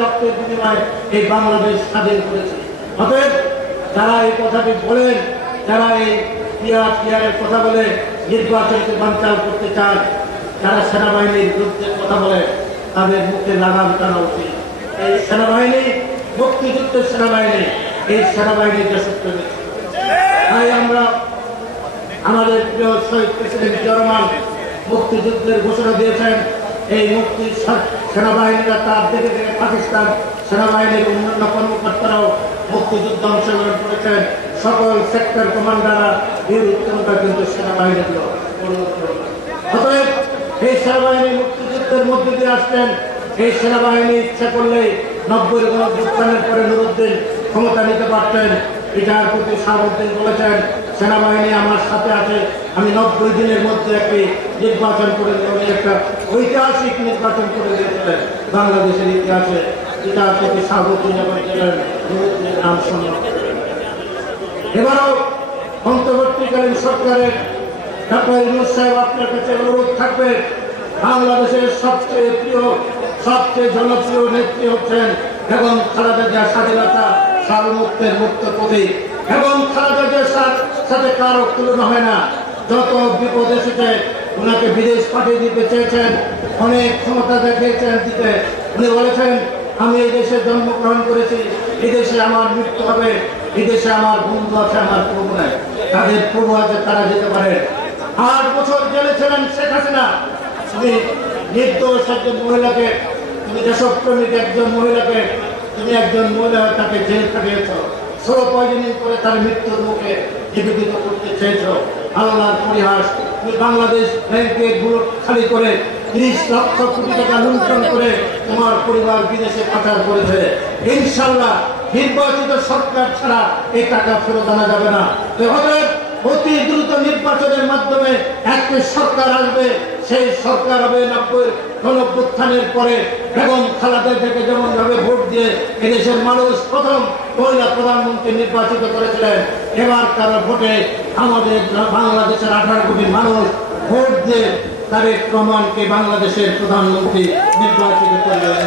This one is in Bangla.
রক্তের বিনিময়ে এই বাংলাদেশ স্বাধীন করেছে। অতএব যারা এই কথাটি বলেন এই কথা বলে, নির্বাচনকে বাঞ্চাল করতে চান সেনাবাহিনীর বিরুদ্ধে কথা বলে, তাদের মুখে লাগাম টানা উচিত। এই সেনাবাহিনী মুক্তিযুদ্ধের সেনাবাহিনী, এই সেনাবাহিনী দেশপ্রেমিক তাই আমরা আমাদের প্রিয় শহীদ প্রেসিডেন্ট জিয়া মুক্তিযুদ্ধের ঘোষণা দিয়েছেন এই মুক্তি সেনাবাহিনীরা তার দিকে থেকে পাকিস্তান সেনাবাহিনীর অন্যান্য কর্মকর্তারাও মুক্তিযুদ্ধ অংশগ্রহণ করেছেন। সকল সেক্টর কমান্ডাররা বীর উত্তমটা কিন্তু সেনাবাহিনীর অতএব এই সেনাবাহিনী মুক্তিযুদ্ধের মধ্যে দিয়ে আসতেন। এই সেনাবাহিনী ইচ্ছা করলে নব্বই গণঅভ্যুত্থানের পরে নুরুদ্দিন ক্ষমতা নিতে পারতেন। এটার প্রতি সাবুদ্দিন বলেছেন, সেনাবাহিনী আমার সাথে আছে আমি নব্বই দিনের মধ্যে একটি নির্বাচন করে দেবো একটা ঐতিহাসিক নির্বাচন করে দিয়েছিলেন বাংলাদেশের ইতিহাসে প্রতি সাবুদ্দিন এবং নাম সম্মান এবারও অন্তর্বর্তীকালীন সরকারের ডক্টর ইউনুস সাহেব আপনার কাছে অনুরোধ থাকবে, বাংলাদেশের সবচেয়ে প্রিয়, সবচেয়ে জনপ্রিয় নেত্রী হচ্ছেন এবং খালেদা জিয়া স্বাধীনতা সার্বভৌমত্বের মুক্ত প্রতীক। এবং খালেদা জিয়ার সাথে কারও তুলনা হয় না। যত বিপদ এসেছে, ওনাকে বিদেশ পাঠিয়ে দিতে চেয়েছেন, অনেক ক্ষমতা দেখিয়েছেন দিতে। উনি বলেছেন, আমি এই দেশে জন্মগ্রহণ করেছি, এই দেশে আমার মৃত্যু হবে, এই দেশে আমার বন্ধু আছে, আমার প্রভু নাই। তাদের প্রভু আছে, তারা যেতে পারে। আট বছর জেলে ছিলেন শেখ হাসিনা। তুমি নির্দোষ একজন মহিলাকে, তুমি দেশপ্রেমিক একজন মহিলাকে, তুমি একজন মহিলা তাকে জেল কাটিয়েছ ষোলো পয়জনিং করে তার মৃত্যুর মুখে জীবিত করতে চেয়েছ। আল্লাহর পরিহাস বাংলাদেশ ব্যাংকেরগুলো খালি করে তিরিশ লক্ষ কোটি টাকা লুণ্ঠন করে তোমার পরিবার বিদেশে পাচার করেছে। ইনশাল্লাহ নির্বাচিত সরকার ছাড়া এই টাকা ফেরত আনা যাবে না। অতি দ্রুত নির্বাচনের মাধ্যমে একটি সরকার আসবে, সেই সরকার হবে নব্বই গণভ্যুত্থানের পরে এবং খালাদা থেকে যেমন ভাবে ভোট দিয়ে এদেশের মানুষ প্রথম মহিলা প্রধানমন্ত্রী নির্বাচিত করেছিলেন, এবার তারা ভোটে আমাদের বাংলাদেশের আঠারো কোটি মানুষ ভোট দিয়ে তারেক রহমানকে বাংলাদেশের প্রধানমন্ত্রী নির্বাচিত করলেন।